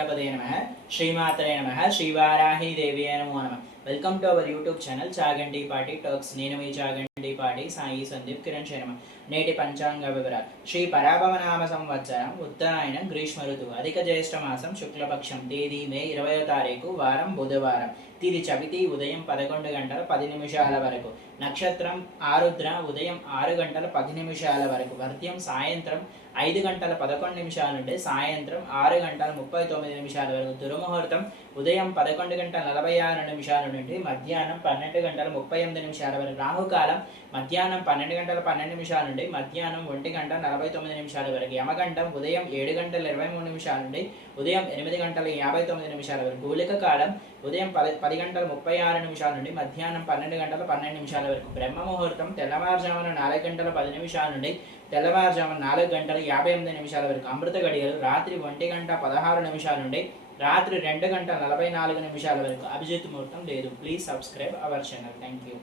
గణపతే నమః శ్రీమాత్రే నమః శ్రీవారాహి దేవ్యే నమో నమః. Welcome to our YouTube channel Chaganti పాటి టాక్స్. నేను మీ చాగంటి పాటి సాయి సందీప్ కిరణ్ శర్మ. నేటి పంచాంగ వివరాలు. శ్రీ పరాభవనామ సంవత్సరం ఉత్తరాయణం గ్రీష్మ ఋతువు అధిక జ్యేష్ఠ మాసం శుక్లపక్షం తేదీ మే 20వ తారీఖు వారం బుధవారం. తిది చవితి ఉదయం 11 గంటల 10 నిమిషాల వరకు. నక్షత్రం ఆరుద్ర ఉదయం 6 గంటల 10 నిమిషాల వరకు. వర్త్యం సాయంత్రం 5 గంటల 11 నిమిషాల నుండి సాయంత్రం 6 గంటల 39 నిమిషాల వరకు. దుర్ముహూర్తం ఉదయం 11 గంటల 46 నిమిషాల నుండి మధ్యాహ్నం 12 గంటల 38 నిమిషాల వరకు. రాహుకాలం మధ్యాహ్నం 12 గంటల 12 నిమిషాల నుండి మధ్యాహ్నం 1 గంట 49 నిమిషాల వరకు. యమగండం ఉదయం 7 గంటల 23 నిమిషాల నుండి ఉదయం 8 గంటల 59 నిమిషాల వరకు. గూలిక కాలం ఉదయం 10 గంటల 36 నిమిషాల నుండి మధ్యాహ్నం 12 గంటల 12 నిమిషాల వరకు. బ్రహ్మ ముహూర్తం తెల్లవారుజామున 4 గంటల 10 నిమిషాల నుండి తెల్లవారుజామున 4 గంటల 58 నిమిషాల వరకు. అమృత గడియలు రాత్రి 1 గంట 16 నిమిషాల నుండి రాత్రి 2 గంటల 44 నిమిషాల వరకు. అభిజిత్ ముహూర్తం లేదు. Please subscribe our channel. Thank you.